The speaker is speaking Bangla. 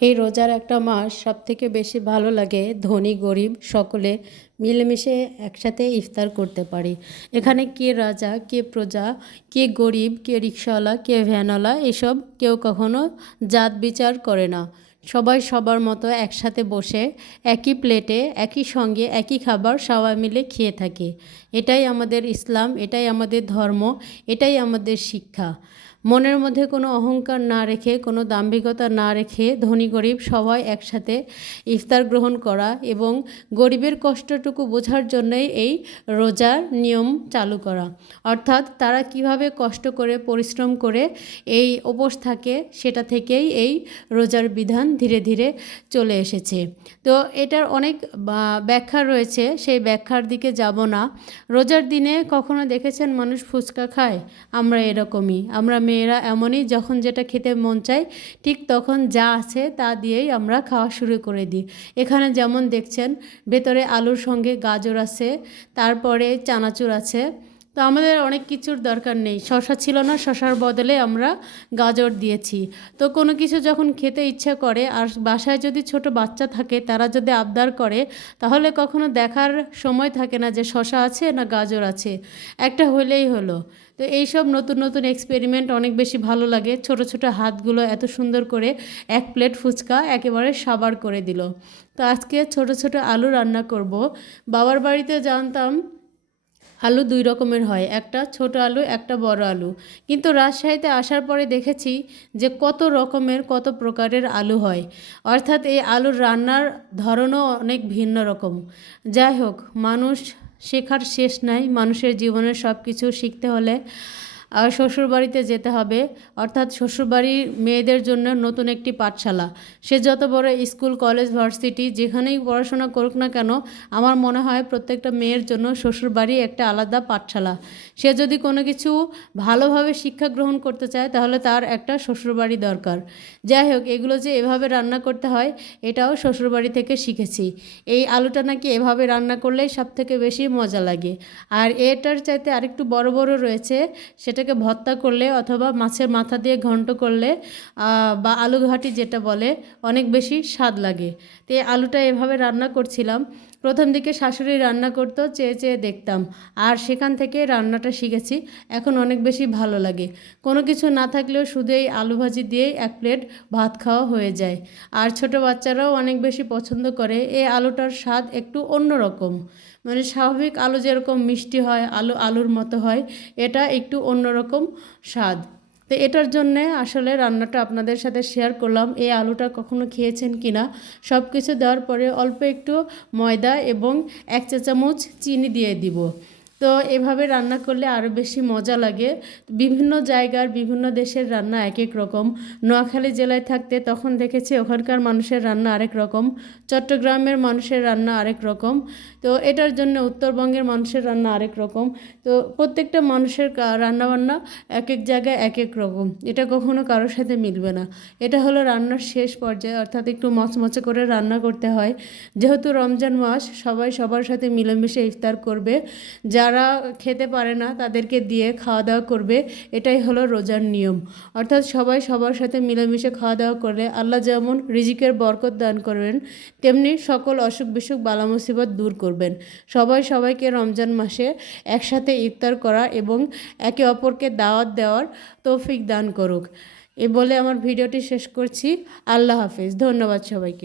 এই রোজার একটা মাস সবথেকে বেশি ভালো লাগে, ধনী গরিব সকলে মিলেমিশে একসাথে ইফতার করতে পারি। এখানে কে রাজা কে প্রজা, কে গরিব কে রিকশাওয়ালা কে ভ্যানওয়ালা, এসব কেউ কখনো জাত বিচার করে না। সবাই সবার মতো একসাথে বসে একই প্লেটে একই সঙ্গে একই খাবার সবাই মিলে খেয়ে থাকে। এটাই আমাদের ইসলাম, এটাই আমাদের ধর্ম, এটাই আমাদের শিক্ষা। মনের মধ্যে কোনো অহংকার না রেখে, কোনো দাম্ভিকতা না রেখে ধনী গরিব সবাই একসাথে ইফতার গ্রহণ করা এবং গরিবের কষ্টটুকু বোঝার জন্যই এই রোজার নিয়ম চালু করা। অর্থাৎ তারা কিভাবে কষ্ট করে পরিশ্রম করে এই উপোস থাকে, সেটা থেকেই এই রোজার বিধান ধীরে ধীরে চলে এসেছে। তো এটার অনেক ব্যাখ্যা রয়েছে, সেই ব্যাখ্যার দিকে যাব না। রোজার দিনে কখনো দেখেছেন মানুষ ফুচকা খায়? আমরা এরকমই, আমরা মেয়েরা এমনই, যখন যেটা খেতে মন চায় ঠিক তখন যা আছে তা দিয়েই আমরা খাওয়া শুরু করে দিই। এখানে যেমন দেখছেন ভেতরে আলুর সঙ্গে গাজর আছে, তারপরে চানাচুর আছে। তো আমাদের অনেক কিছুর দরকার নেই, শশা ছিল না, শশার বদলে আমরা গাজর দিয়েছি। তো কোনো কিছু যখন খেতে ইচ্ছা করে আর বাসায় যদি ছোট বাচ্চা থাকে, তারা যদি আবদার করে, তাহলে কখনো দেখার সময় থাকে না যে শশা আছে না গাজর আছে, একটা হলেই হলো। তো এইসব নতুন নতুন এক্সপেরিমেন্ট অনেক বেশি ভালো লাগে। ছোট ছোট হাতগুলো এত সুন্দর করে এক প্লেট ফুচকা একেবারে সাবার করে দিল। তো আজকে ছোট ছোট আলু রান্না করব। বাবার বাড়িতে জানতাম আলু দুই রকমের হয়, একটা ছোট আলু একটা বড় আলু। কিন্তু রাজশাহীতে আসার পরে দেখেছি যে কত রকমের কত প্রকারের আলু হয়। অর্থাৎ এই আলুর রান্নার ধরনও অনেক ভিন্ন রকম। যাই হোক, মানুষ শেখার শেষ নাই। মানুষের জীবনের সব কিছু শিখতে হলে আর শ্বশুরবাড়িতে যেতে হবে। অর্থাৎ শ্বশুরবাড়ির মেয়েদের জন্য নতুন একটি পাঠশালা। সে যত বড় স্কুল কলেজ ভার্সিটি যেখানেই পড়াশোনা করুক না কেন, আমার মনে হয় প্রত্যেকটা মেয়ের জন্য শ্বশুরবাড়ি একটা আলাদা পাঠশালা। সে যদি কোনো কিছু ভালোভাবে শিক্ষা গ্রহণ করতে চায় তাহলে তার একটা শ্বশুরবাড়ি দরকার। যাই হোক, এগুলো যে এভাবে রান্না করতে হয় এটাও শ্বশুরবাড়ি থেকে শিখেছি। এই আলুটা নাকি এভাবে রান্না করলেই সবথেকে বেশি মজা লাগে। আর এটার চাইতে আরেকটু বড় বড় রয়েছে, সেটাকে ভর্তা করলে অথবা মাছের মাথা দিয়ে ঘন্ট করলে বা আলু ঘাটি যেটা বলে, অনেক বেশি স্বাদ লাগে। তো এই আলুটা এভাবে রান্না করছিলাম। প্রথম দিকে শাশুড়ি রান্না করতো, চেয়ে চেয়ে দেখতাম, আর সেখান থেকে রান্নাটা শিখেছি। এখন অনেক বেশি ভালো লাগে। কোনো কিছু না থাকলেও শুধু এই আলু ভাজি দিয়েই এক প্লেট ভাত খাওয়া হয়ে যায়। আর ছোট বাচ্চারাও অনেক বেশি পছন্দ করে। এই আলুটার স্বাদ একটু অন্যরকম, মানে স্বাভাবিক আলু যেরকম মিষ্টি হয়, আলুর মতো হয়, এটা একটু অন্যরকম স্বাদ। তো এটার জন্যে আসলে রান্নাটা আপনাদের সাথে শেয়ার করলাম। এই আলুটা কখনো খেয়েছেন কি না? সব কিছু দেওয়ার পরে অল্প একটু ময়দা এবং 1 চা চামচ চিনি দিয়ে দিব। তো এভাবে রান্না করলে আরও বেশি মজা লাগে। বিভিন্ন জায়গার বিভিন্ন দেশের রান্না এক এক রকম। নোয়াখালী জেলায় থাকতে তখন দেখেছি ওখানকার মানুষের রান্না আরেক রকম, চট্টগ্রামের মানুষের রান্না আরেক রকম। তো এটার জন্য উত্তরবঙ্গের মানুষের রান্না আরেক রকম। তো প্রত্যেকটা মানুষের রান্নাবান্না এক এক জায়গায় এক এক রকম, এটা কখনো কারোর সাথে মিলবে না। এটা হলো রান্নার শেষ পর্যায়ে, অর্থাৎ একটু মচমচে করে রান্না করতে হয়। যেহেতু রমজান মাস, সবাই সবার সাথে মিলেমিশে ইফতার করবে। যারা খেতে পারে না তাদেরকে দিয়ে খাওয়া দাওয়া করবে, এটাই হলো রোজার নিয়ম। অর্থাৎ সবাই সবার সাথে মিলেমিশে খাওয়া দাওয়া করলে আল্লাহ যেমন রিজিকের বরকত দান করবেন, তেমনি সকল অসুখ বিসুখ বালা মুসিবত দূর করবেন। সবাই সবাইকে রমজান মাসে একসাথে ইফতার করা এবং একে অপরকে দাওয়াত দেওয়ার তৌফিক দান করুক। এ বলে আমার ভিডিওটি শেষ করছি। আল্লাহ হাফেজ, ধন্যবাদ সবাইকে।